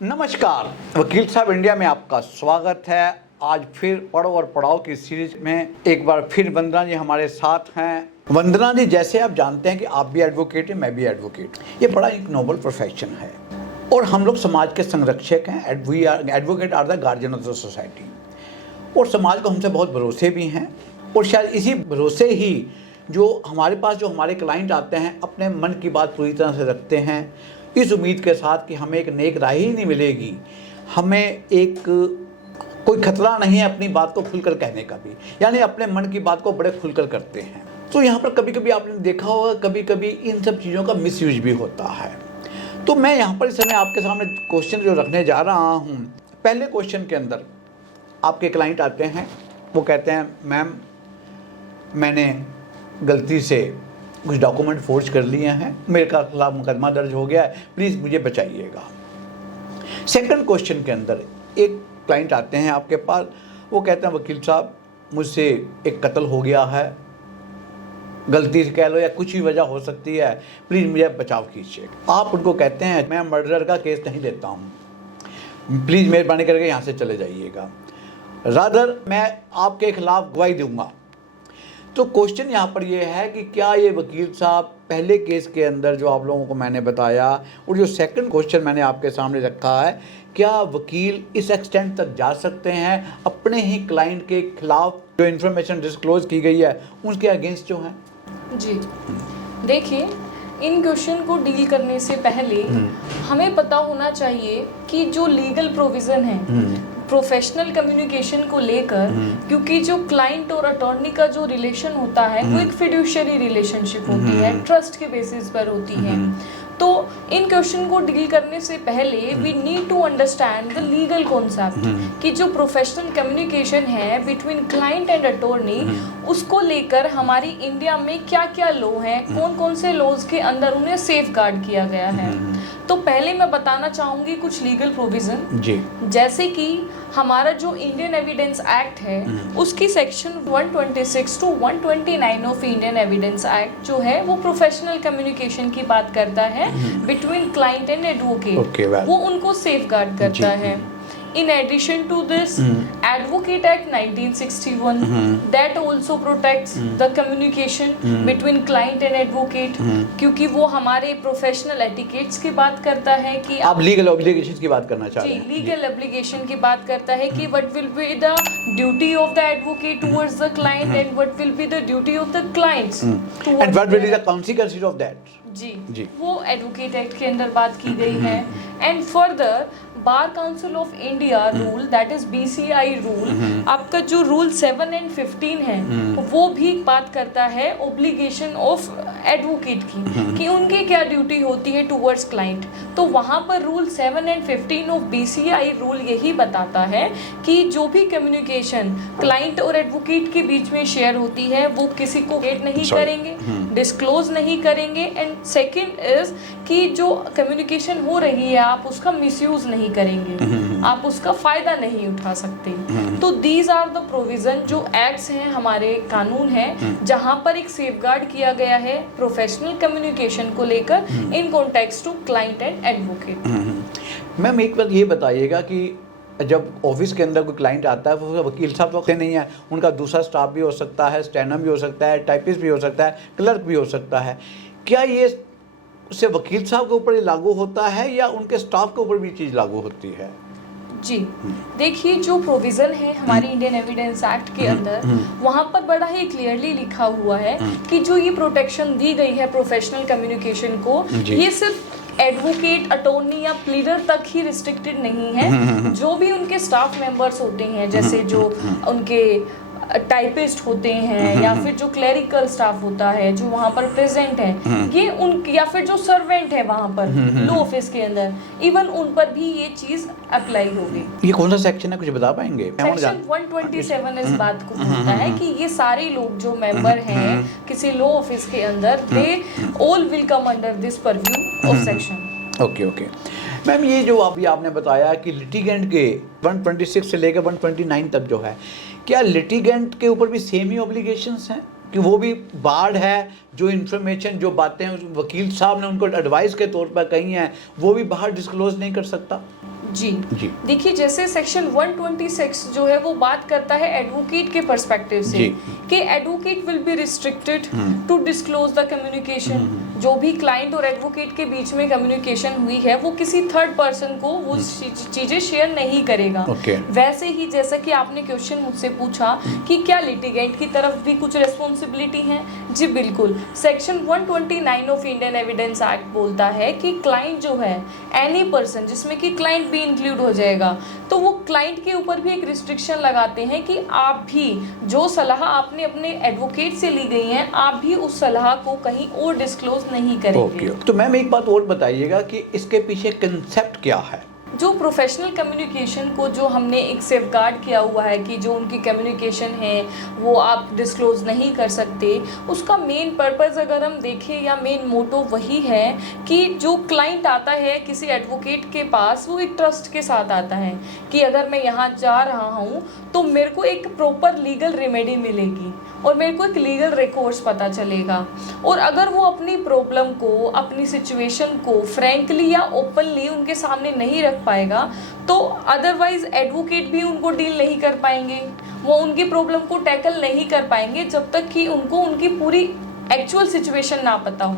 नमस्कार, वकील साहब इंडिया में आपका स्वागत है। आज फिर पढ़ो और पढ़ाओ की सीरीज में एक बार फिर वंदना जी हमारे साथ हैं। वंदना जी, जैसे आप जानते हैं कि आप भी एडवोकेट हैं, मैं भी एडवोकेट हूँ। ये बड़ा एक नोबल प्रोफेशन है और हम लोग समाज के संरक्षक हैं। We are advocate are the guardian of the society और समाज को हमसे बहुत भरोसे भी हैं और शायद इसी भरोसे ही जो हमारे क्लाइंट आते हैं अपने मन की बात पूरी तरह से रखते हैं, इस उम्मीद के साथ कि हमें एक नेक राह ही नहीं मिलेगी, हमें एक कोई खतरा नहीं है अपनी बात को खुलकर कहने का भी, यानी अपने मन की बात को बड़े खुलकर करते हैं। तो यहाँ पर कभी कभी आपने देखा होगा, कभी कभी इन सब चीज़ों का मिसयूज भी होता है। तो मैं यहाँ पर इस समय आपके सामने क्वेश्चन जो रखने जा रहा हूँ, पहले क्वेश्चन के अंदर आपके क्लाइंट आते हैं, वो कहते हैं मैम मैंने गलती से कुछ डॉक्यूमेंट फोर्ज कर लिए हैं, मेरे खिलाफ मुकदमा दर्ज हो गया है, प्लीज़ मुझे बचाइएगा। सेकंड क्वेश्चन के अंदर एक क्लाइंट आते हैं आपके पास, वो कहते हैं वकील साहब मुझसे एक कत्ल हो गया है, गलती से कह लो या कुछ भी वजह हो सकती है, प्लीज़ मुझे बचाव कीजिए। आप उनको कहते हैं मैं मर्डर का केस नहीं लेता हूँ, प्लीज़ मेहरबानी करके यहाँ से चले जाइएगा, रादर मैं आपके खिलाफ गवाही दूंगा। तो क्वेश्चन यहाँ पर ये है कि क्या ये वकील साहब पहले केस के अंदर जो आप लोगों को मैंने बताया और जो सेकंड क्वेश्चन मैंने आपके सामने रखा है, क्या वकील इस एक्सटेंट तक जा सकते हैं अपने ही क्लाइंट के खिलाफ जो इन्फॉर्मेशन डिस्क्लोज की गई है उसके अगेंस्ट जो है? जी देखिए, इन क्वेश्चन को डील करने से पहले हमें पता होना चाहिए कि जो लीगल प्रोविज़न है प्रोफेशनल कम्युनिकेशन को लेकर, क्योंकि जो क्लाइंट और अटॉर्नी का जो रिलेशन होता है वो एक फिड्यूशियरी रिलेशनशिप होती है, ट्रस्ट के बेसिस पर होती है। तो इन क्वेश्चन को डील करने से पहले we need to understand the legal concept कि जो प्रोफेशनल कम्युनिकेशन है बिटवीन क्लाइंट एंड अटॉर्नी, उसको लेकर हमारी इंडिया में क्या क्या लॉ हैं, कौन कौन से लॉज के अंदर उन्हें सेफ गार्ड किया गया है। तो पहले मैं बताना चाहूँगी कुछ लीगल प्रोविज़न जी, जैसे कि हमारा जो इंडियन एविडेंस एक्ट है उसकी section 126 to 129 of Indian evidence act जो है वो प्रोफेशनल कम्युनिकेशन की बात करता है बिटवीन क्लाइंट एंड एडवोकेट, वो उनको सेफ गार्ड करता है। In addition to this, Advocate Act 1961 that also protects the communication between client and advocate, क्योंकि वो हमारे प्रोफेशनल एटिकेट्स की बात करता है कि आप लीगल ऑब्लिगेशंस की बात करना चाहते हैं। लीगल ऑब्लिगेशन की बात करता है कि what will be the duty of the advocate towards the client and what will be the duty of the clients and what will be the consequences of that। जी वो एडवोकेट एक्ट के अंदर बात की गई है। And further bar council of India rule that is BCI rule, आपका जो rule 7 and 15 है वो भी बात करता है ओब्लिगेशन ऑफ एडवोकेट की कि उनके क्या ड्यूटी होती है टुवर्ड्स क्लाइंट। तो वहाँ पर rule 7 and 15 of BCI rule यही बताता है कि जो भी कम्युनिकेशन क्लाइंट और एडवोकेट के बीच में शेयर होती है वो किसी को गेट नहीं करेंगे, डिस्क्लोज नहीं करेंगे। एंड सेकेंड इज कि जो कम्युनिकेशन हो रही है आप उसका मिसयूज नहीं करेंगे, आप उसका फायदा नहीं उठा सकते। तो दीज आर द प्रोविजन जो एक्ट्स हैं, हमारे कानून हैं, जहां पर एक सेफगार्ड किया गया है प्रोफेशनल कम्युनिकेशन को लेकर in context to client and advocate. Ma'am एक बात ये बताइएगा कि जब ऑफिस के अंदर कोई क्लाइंट आता है वो वकील साहब तो नहीं है, उनका दूसरा स्टाफ भी हो सकता है, स्टेनम भी हो सकता है, टाइपिस्ट भी हो सकता है, क्लर्क भी हो सकता है, क्या ये उससे वकील साहब के ऊपर लागू होता है या उनके स्टाफ के ऊपर भी चीज़ लागू होती है? जी देखिए, जो प्रोविज़न है हमारी इंडियन एविडेंस एक्ट के अंदर वहाँ पर बड़ा ही क्लियरली लिखा हुआ है कि जो ये प्रोटेक्शन दी गई है प्रोफेशनल कम्युनिकेशन को, ये सिर्फ एडवोकेट, अटॉर्नी या प्लीडर तक ही रिस्ट्रिक्टेड नहीं है। जो भी उनके स्टाफ मेंबर्स होते हैं, जैसे जो उनके टाइपिस्ट होते हैं या फिर जो क्लेरिकल स्टाफ होता है जो वहाँ पर प्रेजेंट है, ये उन या फिर जो सर्वेंट है वहाँ पर लॉ ऑफिस के अंदर, इवन उन पर भी ये चीज अप्लाई होगी। ये कौन सा सेक्शन है, कुछ बता पाएंगे? सेक्शन 127 इस बात को बोलता है कि ये सारे लोग जो मेंबर हैं किसी लॉ ऑफिस के अंदर, they all will come under this purview of section. Okay ma'am, ये जो अभी आपने बताया कि लिटिगेंट के 126 से लेकर 129 तक जो है, क्या लिटिगेंट के ऊपर भी सेम ही ऑब्लिगेशंस हैं कि वो भी बार्ड है, जो इन्फॉर्मेशन जो बातें वकील साहब ने उनको एडवाइस के तौर पर कही हैं वो भी बाहर डिस्क्लोज नहीं कर सकता? जी जी। देखिए, जैसे सेक्शन 126 जो है वो बात करता है एडवोकेट के पर्सपेक्टिव से जी। कि advocate will be restricted to disclose the communication. जो भी क्लाइंट और एडवोकेट के बीच में कम्युनिकेशन हुई है वो किसी थर्ड पर्सन को वो चीज़ें शेयर नहीं करेगा। Okay. वैसे ही जैसा कि आपने क्वेश्चन मुझसे पूछा कि क्या लिटिगेंट की तरफ भी कुछ रिस्पॉन्सिबिलिटी है, जी बिल्कुल। Section 129 of Indian evidence act बोलता है कि क्लाइंट जो है, एनी पर्सन जिसमें कि क्लाइंट भी इंक्लूड हो जाएगा, तो वो क्लाइंट के ऊपर भी एक रिस्ट्रिक्शन लगाते हैं कि आप भी जो सलाह आपने अपने एडवोकेट से ली गई है, आप भी उस सलाह को कहीं और डिस्क्लोज नहीं करेंगे। ओके। तो मैम एक बात और बताइएगा कि इसके पीछे कंसेप्ट क्या है? जो प्रोफेशनल कम्युनिकेशन को जो हमने एक सेफगार्ड किया हुआ है कि जो उनकी कम्युनिकेशन है वो आप डिस्क्लोज नहीं कर सकते, उसका मेन पर्पस अगर हम देखें या मेन मोटो वही है कि जो क्लाइंट आता है किसी एडवोकेट के पास, वो एक ट्रस्ट के साथ आता है कि अगर मैं यहाँ जा रहा हूँ तो मेरे को एक प्रॉपर लीगल रेमेडी मिलेगी और मेरे को एक लीगल रिकोर्स पता चलेगा। और अगर वो अपनी प्रॉब्लम को, अपनी सिचुएशन को फ्रैंकली या ओपनली उनके सामने नहीं रख पाएगा तो अदरवाइज एडवोकेट भी उनको डील नहीं कर पाएंगे, वो उनकी प्रॉब्लम को टैकल नहीं कर पाएंगे जब तक कि उनको उनकी पूरी एक्चुअल सिचुएशन ना पता हो।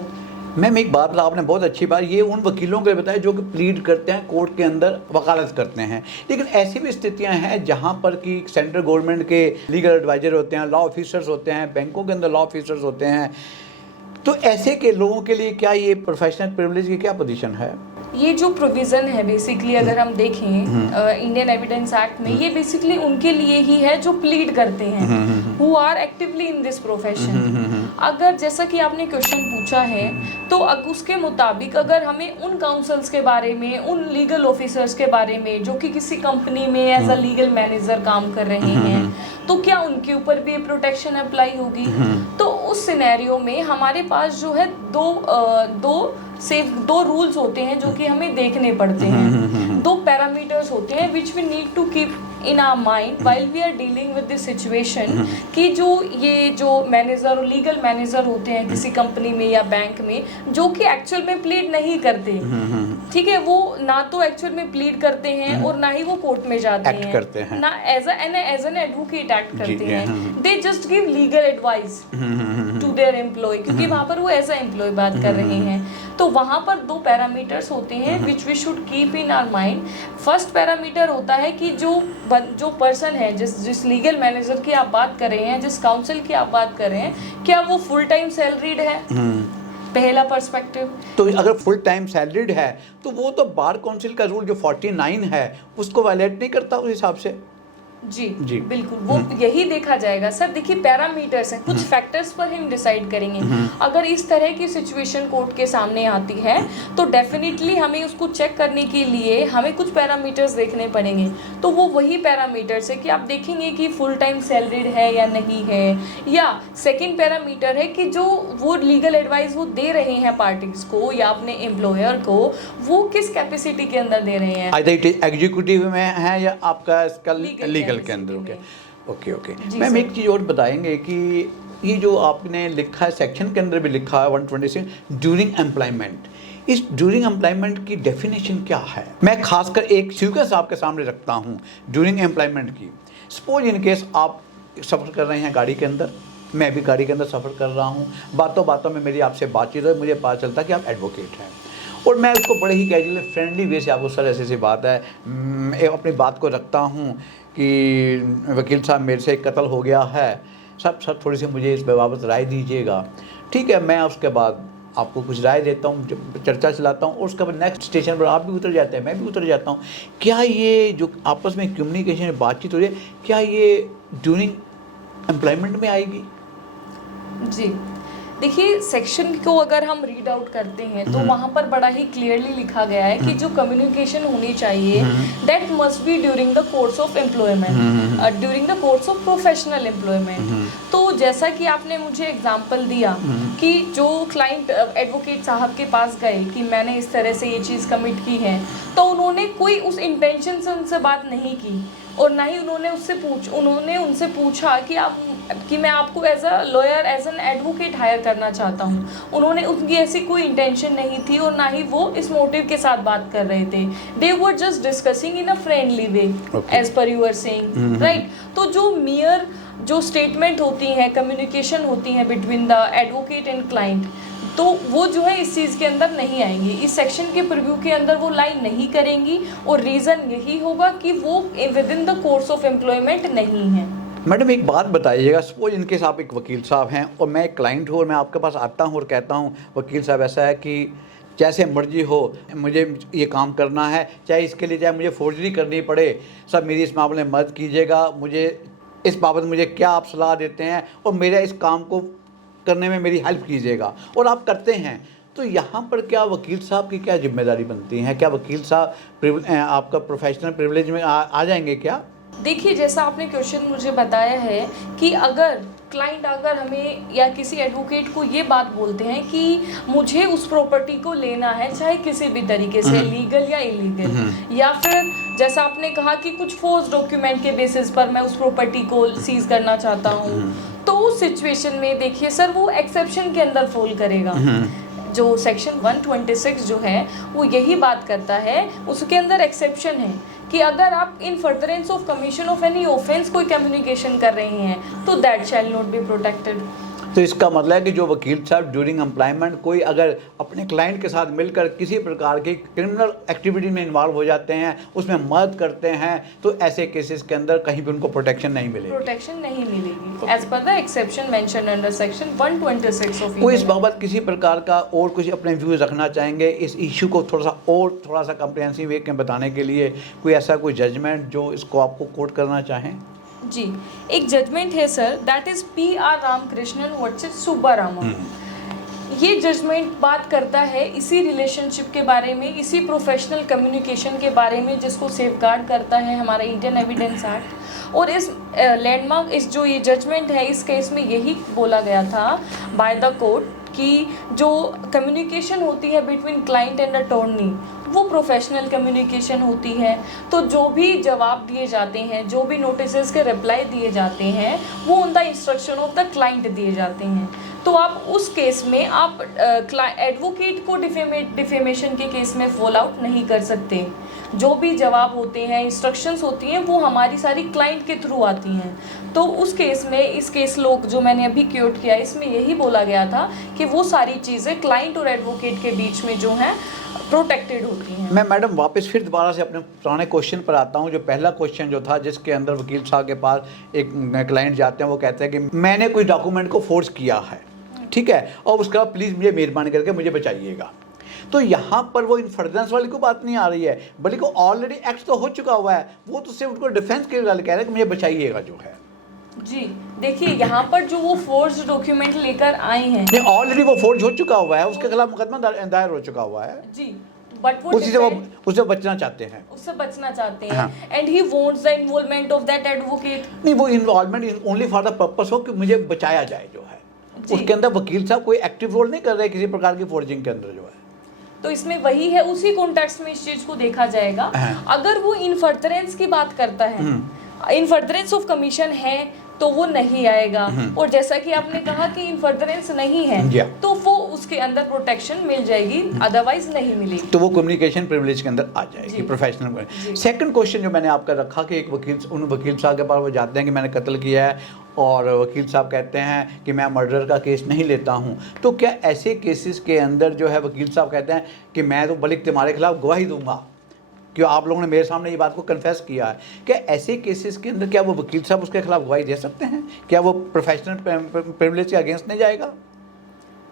मैम एक बात आपने बहुत अच्छी बात ये उन वकीलों के लिए बताया जो कि प्लीड करते हैं, कोर्ट के अंदर वकालत करते हैं, लेकिन ऐसी भी स्थितियां हैं जहां पर कि सेंट्रल गवर्नमेंट के लीगल एडवाइजर होते हैं, लॉ ऑफिसर्स होते हैं, बैंकों के अंदर लॉ ऑफिसर्स होते हैं, तो ऐसे के लोगों के लिए क्या ये प्रोफेशनल प्रिविलेज की क्या पोजीशन है? ये जो प्रोविज़न है बेसिकली अगर हम देखें इंडियन एविडेंस एक्ट में, ये बेसिकली उनके लिए ही है जो प्लीड करते हैं, who are actively in this profession. अगर जैसा कि आपने क्वेश्चन पूछा है तो उसके मुताबिक अगर हमें उन काउंसल्स के बारे में, उन लीगल ऑफिसर्स के बारे में जो कि किसी कंपनी में एज अ लीगल मैनेजर काम कर रहे हैं, तो क्या उनके ऊपर भी प्रोटेक्शन अप्लाई होगी? तो उस सिनेरियो में हमारे पास जो है दो रूल्स होते हैं जो कि हमें देखने पड़ते हैं, दो पैरामीटर्स होते हैं which we need to keep in our mind while we are dealing with this situation कि जो मैनेजर और लीगल मैनेजर होते हैं किसी कंपनी में या बैंक में जो कि एक्चुअल में प्लीड नहीं करते, ठीक है, वो ना तो एक्चुअल में प्लीड करते हैं और ना ही वो कोर्ट में जाते हैं, ना एज एन एडवोकेट एक्ट करते हैं, they just give legal advice to their employ, क्योंकि वहाँ पर वो एज अ एम्प्लॉय बात कर रहे हैं। तो वहाँ पर दो पैरामीटर्स होते हैं which we should keep in our mind. First parameter होता है कि जो पर्सन है, जिस लीगल मैनेजर की आप बात कर रहे हैं, जिस काउंसिल की आप बात कर रहे हैं, क्या वो फुल टाइम सैलरीड है? पहला पर्सपेक्टिव। तो अगर फुल टाइम सैलरीड है तो वो तो बार काउंसिल का रूल जो 49 है उसको वायलेट नहीं करता उस हिसाब से। जी बिल्कुल, वो यही देखा जाएगा। सर देखिए, पैरामीटर्स हैं, कुछ फैक्टर्स पर हम डिसाइड करेंगे। अगर इस तरह की सिचुएशन कोर्ट के सामने आती है तो डेफिनेटली हमें उसको चेक करने के लिए हमें कुछ पैरामीटर्स देखने पड़ेंगे। तो वो वही पैरामीटर्स है कि आप देखेंगे कि फुल टाइम सैलरीड है या नहीं है, या सेकेंड पैरामीटर है कि जो वो लीगल एडवाइस वो दे रहे हैं पार्टीज को या अपने एम्प्लॉयर को, वो किस कैपेसिटी के अंदर दे रहे हैं, एग्जीक्यूटिव में है या आपका इसका लीगल के अंदर। ओके। मैम एक चीज़ और बताएंगे कि ये जो आपने लिखा है सेक्शन के अंदर भी लिखा है 126 ड्यूरिंग एम्प्लॉयमेंट, इस ड्यूरिंग एम्प्लॉयमेंट की डेफिनेशन क्या है? मैं खासकर एक स्वीकृत साहब के सामने रखता हूँ ड्यूरिंग एम्प्लॉयमेंट की। सपोज इन केस आप सफ़र कर रहे हैं गाड़ी के अंदर, मैं भी गाड़ी के अंदर सफ़र कर रहा हूँ, बातों बातों में मेरी आपसे बातचीत है, मुझे पता चलता है कि आप एडवोकेट हैं और मैं उसको बड़े ही कैजुअल फ्रेंडली वे से आपको सर ऐसी बात है, अपनी बात को रखता हूँ कि वकील साहब मेरे से एक कत्ल हो गया है, सर थोड़ी सी मुझे इस बाबत राय दीजिएगा। ठीक है, मैं उसके बाद आपको कुछ राय देता हूँ, चर्चा चलाता हूँ और उसके बाद नेक्स्ट स्टेशन पर आप भी उतर जाते हैं, मैं भी उतर जाता हूँ। क्या ये जो आपस में कम्युनिकेशन बातचीत हो रही है, क्या ये ड्यूरिंग एम्प्लॉयमेंट में आएगी? जी देखिए, सेक्शन को अगर हम रीड आउट करते हैं तो वहाँ पर बड़ा ही क्लियरली लिखा गया है कि जो कम्युनिकेशन होनी चाहिए that must be during the course of employment, during the course of professional employment. तो जैसा कि आपने मुझे एग्जांपल दिया कि जो क्लाइंट एडवोकेट साहब के पास गए कि मैंने इस तरह से ये चीज़ कमिट की है, तो उन्होंने कोई उस इंटेंशन से उनसे बात नहीं की, और ना ही उन्होंने उनसे पूछा कि मैं आपको as a lawyer, as an advocate hire करना चाहता हूँ। उन्होंने उनकी ऐसी कोई इंटेंशन नहीं थी और ना ही वो इस मोटिव के साथ बात कर रहे थे। They were just discussing in a friendly way, as per you are saying, right. तो जो स्टेटमेंट होती हैं, कम्युनिकेशन होती हैं between the advocate and client, तो वो जो है इस चीज़ के अंदर नहीं आएंगी, इस सेक्शन के प्रीव्यू के अंदर वो लाइन नहीं करेंगी। और रीज़न यही होगा कि वो with in the course of employment नहीं है। मैडम एक बात बताइएगा, सपोज इनके साथ एक वकील साहब हैं और मैं एक क्लाइंट हूँ और मैं आपके पास आता हूँ और कहता हूँ वकील साहब ऐसा है कि जैसे मर्जी हो मुझे ये काम करना है, चाहे इसके लिए चाहे मुझे फोर्जरी करनी पड़े, सब मेरी इस मामले में मदद कीजिएगा, मुझे इस बाबत मुझे क्या आप सलाह देते हैं और मेरा इस काम को करने में मेरी हेल्प कीजिएगा, और आप करते हैं, तो यहाँ पर क्या वकील साहब की क्या जिम्मेदारी बनती है? क्या वकील साहब आपका प्रोफेशनल प्रिविलेज में आ जाएंगे क्या? देखिए, जैसा आपने क्वेश्चन मुझे बताया है कि अगर क्लाइंट अगर हमें या किसी एडवोकेट को ये बात बोलते हैं कि मुझे उस प्रॉपर्टी को लेना है, चाहे किसी भी तरीके से, लीगल या इलीगल, या फिर जैसा आपने कहा कि कुछ फोर्स डॉक्यूमेंट के बेसिस पर मैं उस प्रॉपर्टी को सीज करना चाहता हूँ, तो उस सिचुएशन में देखिए सर, वो एक्सेप्शन के अंदर फॉल करेगा। जो सेक्शन 126 जो है वो यही बात करता है, उसके अंदर एक्सेप्शन है कि अगर आप इन furtherance of commission of any offence कोई कम्युनिकेशन कर रहे हैं तो that shall not be protected. तो इसका मतलब है कि जो वकील साहब ड्यूरिंग एम्प्लॉयमेंट कोई अगर अपने क्लाइंट के साथ मिलकर किसी प्रकार की क्रिमिनल एक्टिविटी में इन्वॉल्व हो जाते हैं, उसमें मदद करते हैं, तो ऐसे केसेस के अंदर कहीं भी उनको प्रोटेक्शन नहीं मिलेगी। प्रोटेक्शन नहीं मिलेगी as per the exception mentioned under section 126 of. वो इस बाबत किसी प्रकार का और कुछ अपने व्यूज रखना चाहेंगे इस इशू को थोड़ा सा कम्प्रिहेंसिव वे में बताने के लिए, कोई ऐसा कोई जजमेंट जो इसको आपको कोट करना चाहें? जी, एक जजमेंट है sir, that is PR Ramakrishnan versus Subbaraman. ये जजमेंट बात करता है इसी रिलेशनशिप के बारे में, इसी प्रोफेशनल कम्युनिकेशन के बारे में जिसको सेफगार्ड करता है हमारा इंडियन एविडेंस एक्ट। और इस लैंडमार्क इस जो ये जजमेंट है, इस केस में यही बोला गया था बाय द कोर्ट कि जो कम्युनिकेशन होती है बिटवीन क्लाइंट एंड अटॉर्नी वो प्रोफेशनल कम्युनिकेशन होती है। तो जो भी जवाब दिए जाते हैं, जो भी नोटिसेस के रिप्लाई दिए जाते हैं, वो on the instruction of the client दिए जाते हैं। तो आप उस केस में आप एडवोकेट को डिफेमेशन के केस में फॉल आउट नहीं कर सकते। जो भी जवाब होते हैं, इंस्ट्रक्शंस होती हैं, वो हमारी सारी क्लाइंट के थ्रू आती हैं। तो उस केस में, इस केस लोग जो मैंने अभी क्योट किया, इसमें यही बोला गया था कि वो सारी चीज़ें क्लाइंट और एडवोकेट के बीच में जो हैं प्रोटेक्टेड होती हैं। मैं मैडम वापस फिर दोबारा से अपने पुराने क्वेश्चन पर आता हूँ। जो पहला क्वेश्चन जो था, जिसके अंदर वकील साहब के पास एक क्लाइंट जाते हैं, वो कहते हैं कि मैंने कोई डॉक्यूमेंट को फोर्स किया है, ठीक है, और उसका प्लीज़ मुझे मेहरबानी करके मुझे बचाइएगा। तो यहाँ पर वो इन्फर्डेंस वाली कोई बात नहीं आ रही है, बल्कि को ऑलरेडी एक्ट तो हो चुका हुआ है, वो तो सिर्फ उनको डिफेंस के लिए कह रहे हैं कि मुझे बचाइएगा जो है। जी देखिए, यहाँ पर जो वो फोर्स डॉक्यूमेंट लेकर आए हैं, नहीं, ऑलरेडी वो फोर्स हो चुका हुआ है, उसके खिलाफ मुकदमा दायर हो चुका हुआ है जी, बट वो उससे बचना चाहते हैं, उससे बचना चाहते हैं। And he wants the involvement of that advocate. नहीं, वो involvement is only for the purpose हो कि मुझे बचाया जाए जो है। उसके अंदर वकील साहब कोई एक्टिव रोल नहीं कर रहे किसी प्रकार की फोर्जिंग के अंदर जो है। तो इसमें वही है, उसी कॉन्टेक्स्ट में इस चीज को देखा जाएगा। अगर वो इन फर्दरेंस की बात करता है, इन फर्दरेंस ऑफ कमीशन है, तो वो नहीं आएगा। और जैसा कि आपने कहा कि इन फर्दरेंस नहीं है, तो वो उसके अंदर प्रोटेक्शन मिल जाएगी, अदरवाइज नहीं मिलेगी। तो वो कम्युनिकेशन प्रिविलेज के अंदर आ जाएगी, प्रोफेशनल। सेकंड क्वेश्चन जो मैंने आपका रखा कि एक वकील साहब के पास वो जाते हैं कि मैंने कत्ल किया है, और वकील साहब कहते हैं कि मैं मर्डर का केस नहीं लेता हूं, तो क्या ऐसे केसेस के अंदर जो है वकील साहब कहते हैं कि मैं तो बल्कि तुम्हारे खिलाफ गवाही दूंगा, क्यों आप लोगों ने मेरे सामने ये बात को कन्फेस किया है, क्या ऐसे केसेस के अंदर क्या वो वकील साहब उसके खिलाफ गवाही दे सकते हैं? क्या वो प्रोफेशनल प्रिविलेज के अगेंस्ट नहीं जाएगा?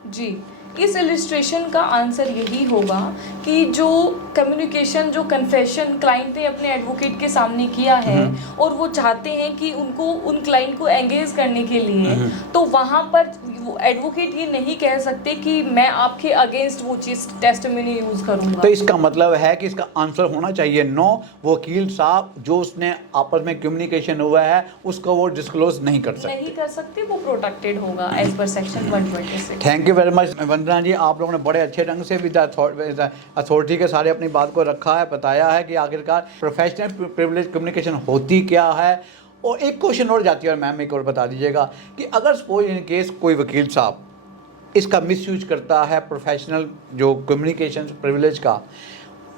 जी, इस इलिस्ट्रेशन का आंसर यही होगा कि जो कम्युनिकेशन, जो कन्फेशन क्लाइंट ने अपने एडवोकेट के सामने किया है और वो चाहते हैं कि उनको उन क्लाइंट को एंगेज करने के लिए, तो वहाँ पर एडवोकेट ये नहीं कह सकते कि मैं आपके अगेंस्ट वो चीज़ टेस्टिमनी यूज़ करूँगा। तो इसका मतलब है कि इसका आंसर होना चाहिए नो, वकील साहब जो उसने आपस में कम्युनिकेशन हुआ है उसको वो डिस्क्लोज नहीं कर सकते। नहीं कर सकते, वो प्रोटेक्टेड होगा as per section 126। Thank you very much Vandana ji, आप लोगों ने बड़े अच्छे ढंग से भी अथॉरिटी के सारे अपनी बात को रखा है, बताया है कि आखिरकार प्रोफेशनल प्रिविलेज कम्युनिकेशन होती क्या है। और एक क्वेश्चन और जाती है, और मैम एक और बता दीजिएगा कि अगर सपोज इन केस कोई वकील साहब इसका मिसयूज करता है प्रोफेशनल जो कम्युनिकेशन प्रिविलेज का,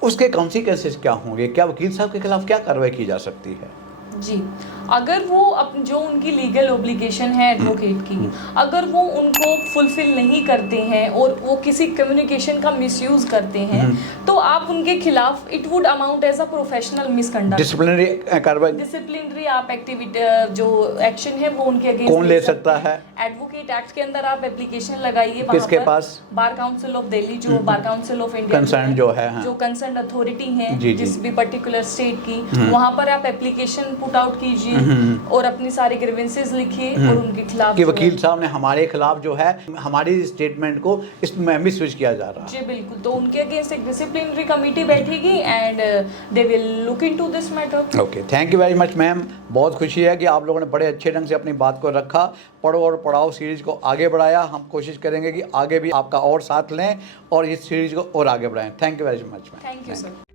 उसके कॉन्सिक्वेंसेस क्या होंगे? क्या वकील साहब के खिलाफ क्या कार्रवाई की जा सकती है? जी, अगर वो जो उनकी लीगल ऑब्लिगेशन है एडवोकेट की, अगर वो उनको फुलफिल नहीं करते हैं और वो किसी कम्युनिकेशन का मिसयूज करते हैं, तो आप उनके खिलाफ it would amount as a professional misconduct. Disciplinary कार्रवाई, डिसिप्लिनरी आप एक्टिविटी जो एक्शन है वो उनके अगेंस्ट कौन ले सकता है? एडवोकेट एक्ट के अंदर आप एप्लीकेशन लगाइए, किसके पास? बार काउंसिल ऑफ दिल्ली, जो bar council of India concern जो है, हाँ। जो कंसर्न अथॉरिटी है जी, जी। जिस भी पर्टिकुलर स्टेट की, वहां पर आप एप्लीकेशन पुट आउट कीजिए और अपनी सारे ग्रीवेंसेस लिखिए और उनके खिलाफ कि जो वकील है- साहब ने हमारे खिलाफ जो है हमारी स्टेटमेंट को इसमें मिसयूज किया जा रहा है। जी बिल्कुल, तो उनके अगेंस्ट एक डिसिप्लिनरी कमेटी बैठेगी and they will look into this matter. Okay, thank you very much ma'am. बहुत खुशी है कि आप लोगों ने बड़े अच्छे ढंग से अपनी बात को रखा, पढ़ो और पढ़ाओ सीरीज को आगे बढ़ाया। हम कोशिश करेंगे कि आगे भी आपका और साथ लें और इस सीरीज को और आगे बढ़ाएं। Thank you very much ma'am. Thank you sir.